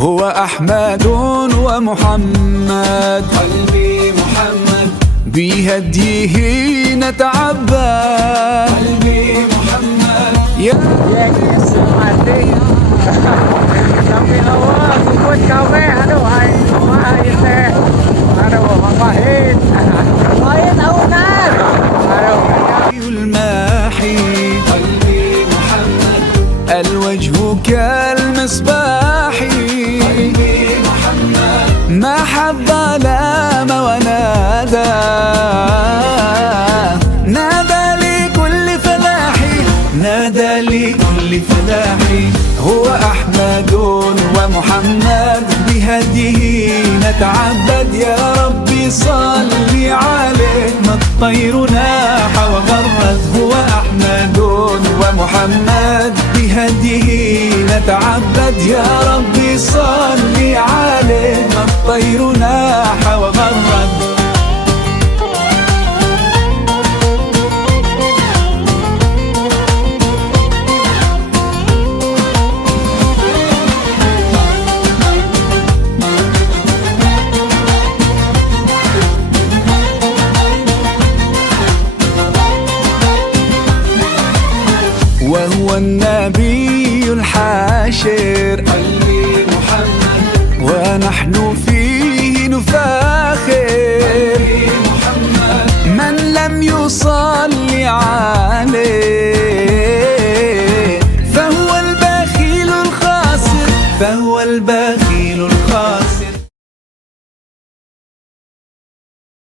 هو أحمد ومحمد، قلبي محمد بهديه نتعبد. قلبي محمد يا Tapi awak ikut kami, aduh, mahal kita, aduh, mahal, mahal tahunan, aduh. الماحي قلبي محمد الوجه كالمصباح، قلبي محمد ما حب ظلام ونادى، نادى لكل فلاح، نادى لكل فلاح. هو أحمد ومحمد، بهديه نتعبد. يا ربي صل عليه، ما الطير ناح وغرد. هو أحمد ومحمد، بهديه نتعبد. يا ربي صل عليه، ما الطير ناح وغرد. وهو النبي الحاشر، قلبي محمد ونحن فيه نفاخر. قلبي محمد من لم يصلي عليه فهو البخيل الخاسر، فهو البخيل الخاسر.